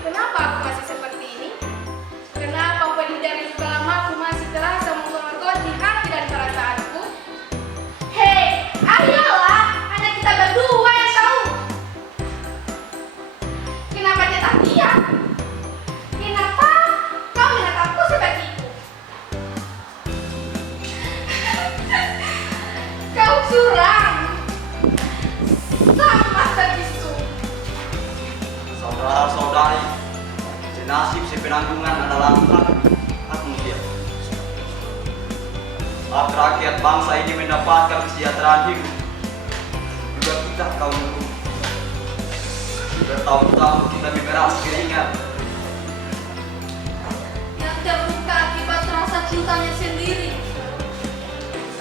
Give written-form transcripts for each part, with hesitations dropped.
Kenapa aku masih seperti ini? Kenapa pedih dari luka lamaku masih terasa menggoloti hati dan perasaanku? Hei, ayolah, hanya kita berdua yang tahu. Kenapa tetap diam? Kenapa kau menatapku seperti itu? Kau curang. Sama terbisu. Saudara-saudari, senasib sepenanggungan adalah hak manusia. Hak rakyat bangsa ini mendapatkan kesejahteraan hidup. Juga kita kaum buruh. Bertahun-tahun kita memeras keringat. Yang terluka akibat rasa cintanya sendiri.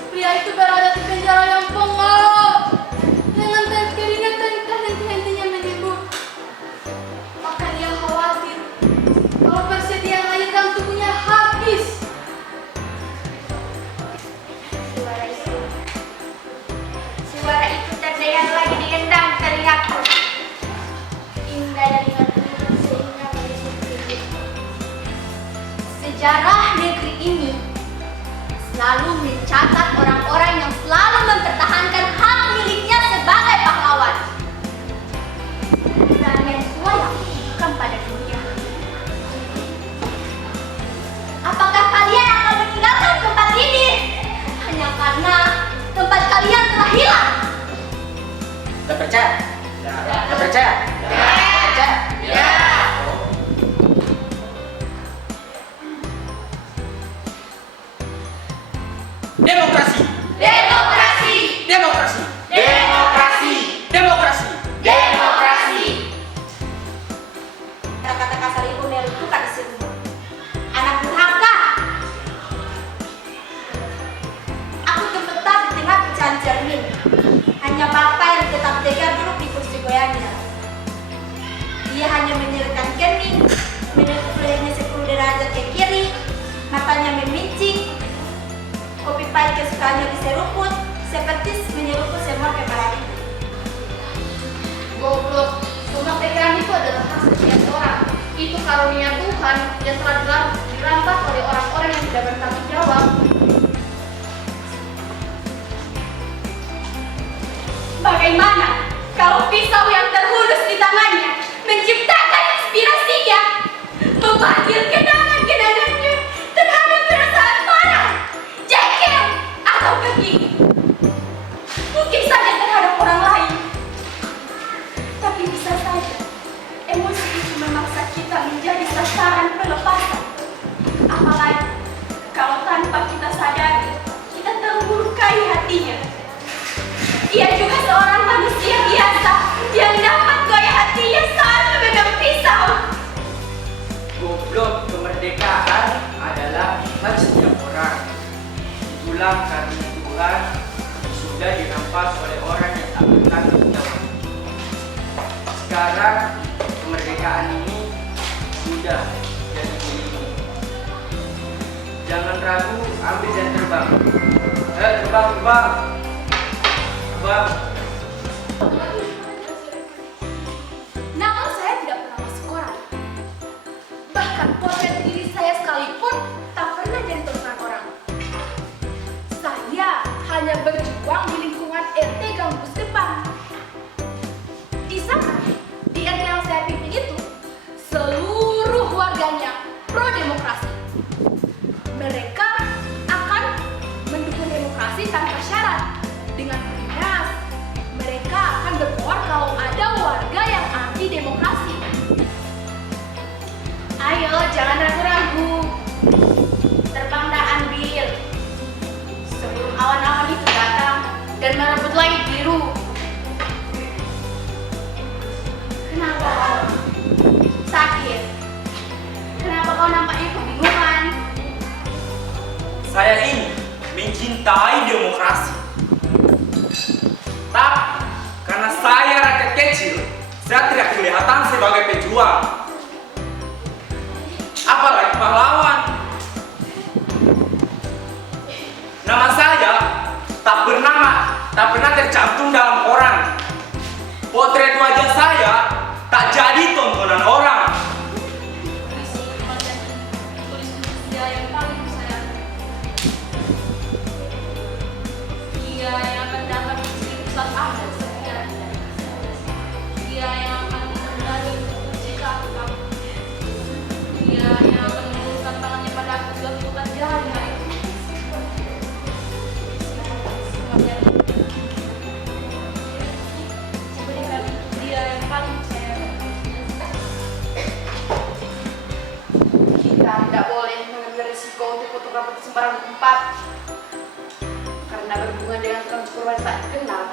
Pria itu berada di penjara yang pengap dengan keringat dan henti-hentinya menyebut. Maka dia khawatir kalau persediaan air dalam tubuhnya habis. Suara itu terdengar lagi digendang teringatku. Indah dan ingat sehingga menyebut hidup. Sejarah negeri ini selalu mencatat orang-orang yang selalu mempertahankan hak miliknya sebagai pahlawan. Dan yang tua yang bukan pada dunia. Apakah kalian akan meninggalkan tempat ini hanya karena tempat kalian telah hilang? Tidak percaya? Tidak percaya? Percaya? Demokrasi! Demokrasi! Demokrasi! Demokrasi! Demokrasi! Demokrasi! Kata-kata kasar ibu menentukan di sini. Anak durhaka. Aku terletak di tengah pecahan cermin. Hanya bapak yang tetap tega duduk di kursi goyangnya. Dia hanya menyerutkan kening, menekuk lehernya 10 derajat ke kiri, matanya memincing. Kopi pahit kesukaannya diseruput, seperti menyeruput semua kemarahan. Goblok, semua pikiran itu adalah hasil niat orang. Itu karunia Tuhan yang telah dirampas oleh orang-orang yang tidak bertanggung jawab. Bagaimana kalau pisau yang terhunus di tangannya menciptakan inspirasinya, memanggil kenangan-kenangannya terhadap perasaan marah, jengkel, atau kekeh? Mungkin saja terhadap orang lain, tapi bisa saja emosi itu memaksa kita menjadi sasaran pelepasan. Apalagi kalau tanpa kita sadari, kita terlukai hatinya. Ia juga seorang manusia biasa yang dapat gaya hatinya saat memegang pisau. Goblok, kemerdekaan adalah hak setiap orang. Itulah karena Tuhan sudah dirampas oleh orang yang tak bertanggung jawab. Sekarang kemerdekaan ini sudah jadi milikmu. Jangan ragu, ambil dan terbang. Terbang. Namun saya tidak pernah masuk koran. Bahkan potret diri saya sekalipun tak pernah jadi tontonan orang. Saya hanya berjuang di lingkungan RT kampus depan. Di sana, di RT yang saya pimpin itu, seluruh warganya pro demokrasi. Mereka akan mendukung demokrasi tanpa syarat. Dengan tegas, mereka akan berkoar kalau ada warga yang anti demokrasi. Ayo, jangan ragu-ragu. Terbang dan ambil. Sebelum awan-awan itu datang dan merebut langit biru. Kenapa kau sakit? Kenapa kau nampaknya kebingungan? Saya ini mencintai demokrasi. Tapi karena saya rakyat kecil, saya tidak kelihatan sebagai pejuang. Apalagi pahlawan. Nama saya tak pernah tercantum dalam koran. Potret wajah saya tak jadi tontonan orang. berhubungan dengan transkuran tak dikenal,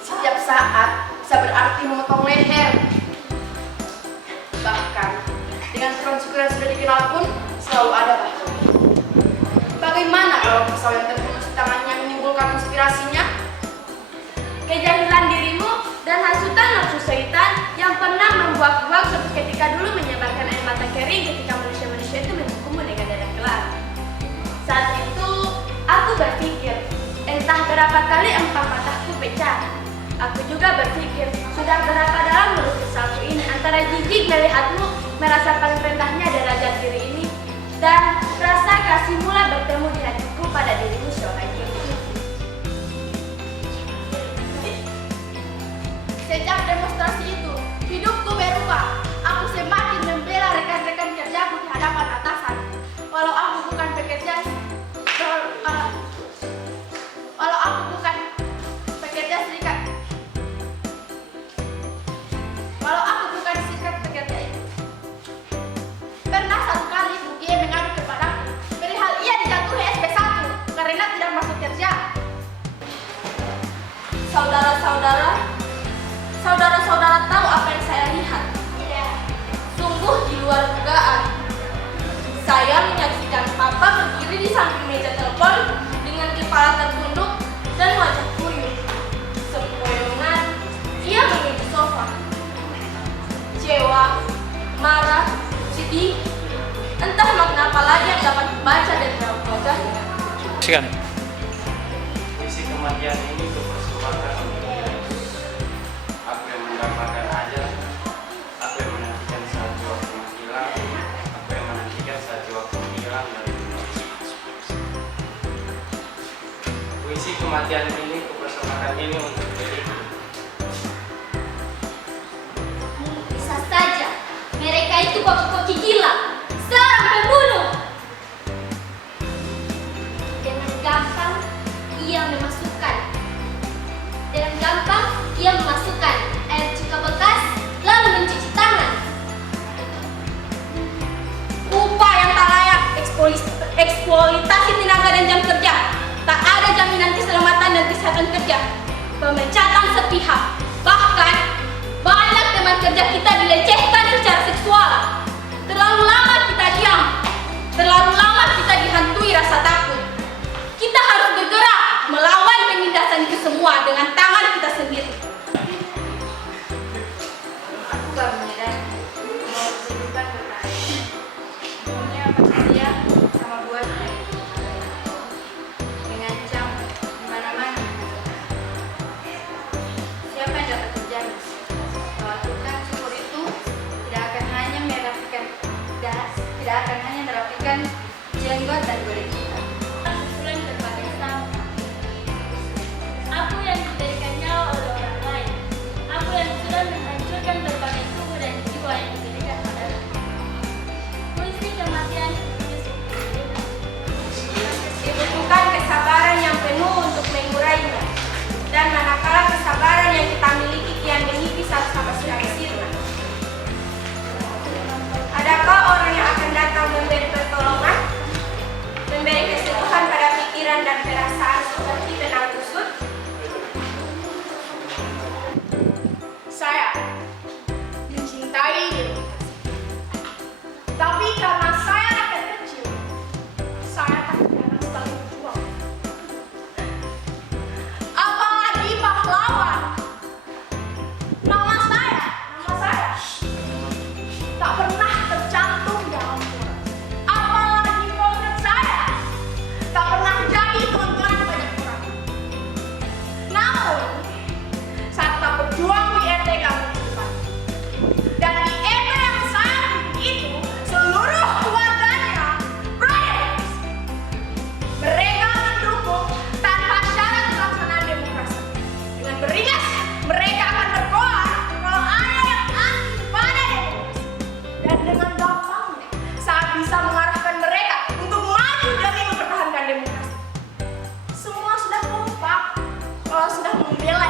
setiap saat bisa berarti memotong leher. Bahkan dengan transkuran sudah dikenal pun selalu ada bahkan. Bagaimana kalau pisau yang terbunuh di tangannya menimbulkan inspirasinya? Kejahilan dirimu dan hasutan nafsu syaitan yang pernah membuat-buat suatu ketika dulu menyebarkan air mata kering ketika manusia-manusia itu menghukummu dengan dada kelar. Saat itu aku berpikir, entah berapa kali empat mataku pecah. Aku juga berpikir, sudah berapa dalam mulut kesalku ini antara jijik melihatmu merasa paling rendahnya derajat diri ini, dan rasa kasih mulai bertemu di hatiku pada dirimu seorang ibu. Sejak demonstrasi itu, hidupku berubah. Aku semakin membela rekan-rekan kerjaku di hadapan atasan. Walau aku bukan pekerja, walau aku bukan pekerja serikat, walau aku bukan serikat pekerja itu. Pernah satu kali dia mengadu kepadaku perihal ia dijatuhi SP1 karena tidak masuk kerja. Saudara-saudara tahu apa yang saya lihat? Sungguh di luar dugaan. Saya menyaksikan Papa berdiri di samping meja telepon dengan kepala tertunduk dan wajah kuyup. Sempoyongan, ia menuju sofa. Kecewa, marah, sedih, entah makna apa lagi yang dapat dibaca dari dalam wajahnya. Sikan. Misi kematian ini kupersembahkan untuk Yesus. Aku yang mendapatkan aja, aku yang menantikan saat jiwaku menghilang, aku yang menantikan saat jiwaku menghilang dari dunia. Puisi kematian ini kupersembahkan ini untuk diriku. Bisa saja, mereka itu koki-koki gila, seorang pembunuh. Dengan gampang ia memasukkan air cuka bekas lalu mencuci tangan. Upah yang tak layak, eksploitasi tenaga dan jam kerja, tak ada jaminan keselamatan dan kesehatan kerja, pemecatan sepihak, bahkan banyak teman kerja kita dilecehkan secara seksual. Terlalu lama kita diam, terlalu lama kita dihantui rasa takut. Kita harus bergerak melawan penindasan itu semua dengan tangan kita sendiri. Aku baru menyadari bahwa kehidupan bertahan. Dunia manusia sama buatnya mengancam di mana-mana. Siapa yang dapat terjamin bahwa tukang cukur itu tidak akan hanya merapikan jenggot dan kulit kita. Susulan berbagai sama. Aku yang diberikan nyawa oleh orang lain. Aku yang sudah menghancurkan berbagai tubuh dan jiwa yang diberikan padaku. Puisi kematian dibutuhkan kesabaran yang penuh untuk mengurainya. Dan manakala kesabaran yang kita miliki kian menipis sama sirna. Adakah orang yang akan datang memberi pertolongan, memberi kesetuhan pada pikiran dan perasaan seperti benang kusut? Saya mencintai demokrasi. Tapi karena saya rakyat kecil, saya takut akan selalu berjuang. Apalagi pahlawan. Nama saya tak pernah tercantum dalam surat. Apalagi potret saya tak pernah jadi tontonan banyak orang. Namun, saat tak berjuang di RT kampung depan, dan di RT yang saya pimpin itu seluruh keluarganya pro-demokrasi. Mereka mendukung tanpa syarat pelaksanaan demokrasi. Dengan beringas, mereka akan berkoar kalau ada yang anti pada demokrasi. Dan dengan gampangnya, saat bisa mengarahkan mereka untuk maju demi mempertahankan demokrasi. Semua sudah kompak kalau sudah membela